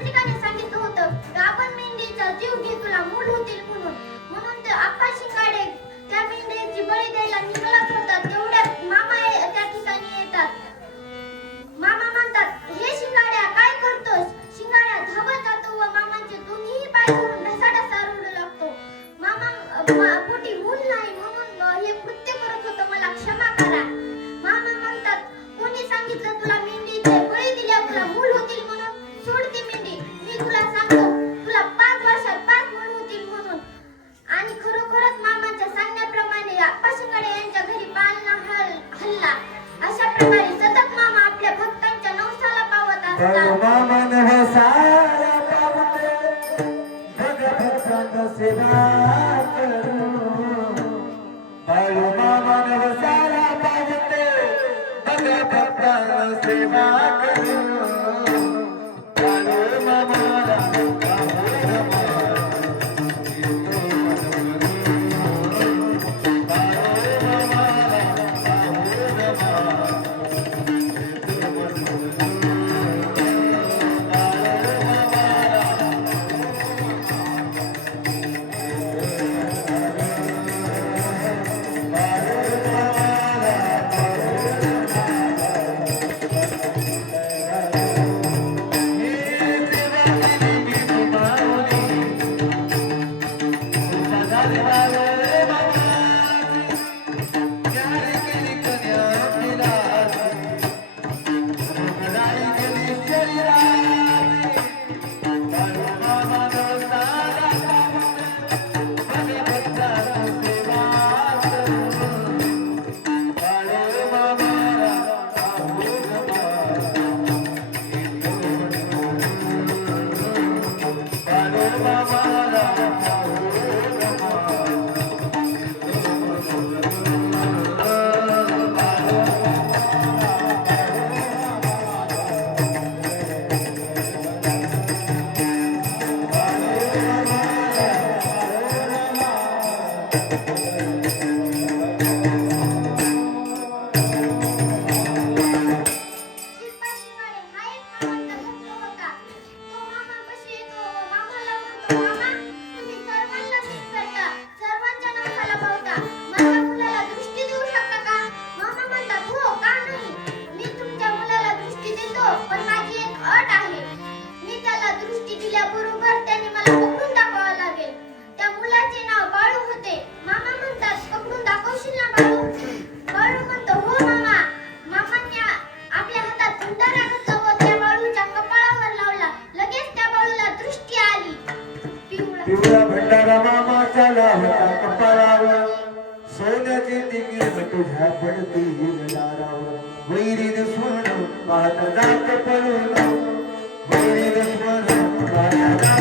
तांत्रिकाने सांगितलं होतं की आपण मेंढीचा जीव घे तुला मूल होतील म्हणून. म्हणून ते आप्पा शिंगाडे त्या मेंढीची बळी द्यायला निघाला होता. तेवढ्यात मामा त्या ठिकाणी येतात. मामा म्हणतात, हे शिंगाड्या काय करतोस? शिंगाड्या धावत जातो व मामांचे दोन्ही पाय धरून ढसाढसा रडू लागतो. मामा पोटी मूल नाही म्हणून हे कृत्य करत होतं, मला क्षमा करा. मामा म्हणतात, कोणी सांगितलं तुला मेंढीचे बळी दिल्यावर तुला मूल होतील म्हणून? सोड ती मेंढी, मी तुला सांगतो तुला 5 वर्षात 5 मूल होतील म्हणून. आणि खरोखरच मामांच्या सांगण्याप्रमाणे आप्पा शिंगाडे यांच्या घरी पाळणा हल्ला. अशा प्रकारे सतत मामा आपल्या भक्तांच्या नवसाला पावत असतात. पिवळा भंडारा मामाच्या होता कपाळावर, सोन्याचे तिकीट तुझ्या पडती दारावर. वैरी दुश्मन पाहत जात पळून, वैरी दुश्मन पाहत जात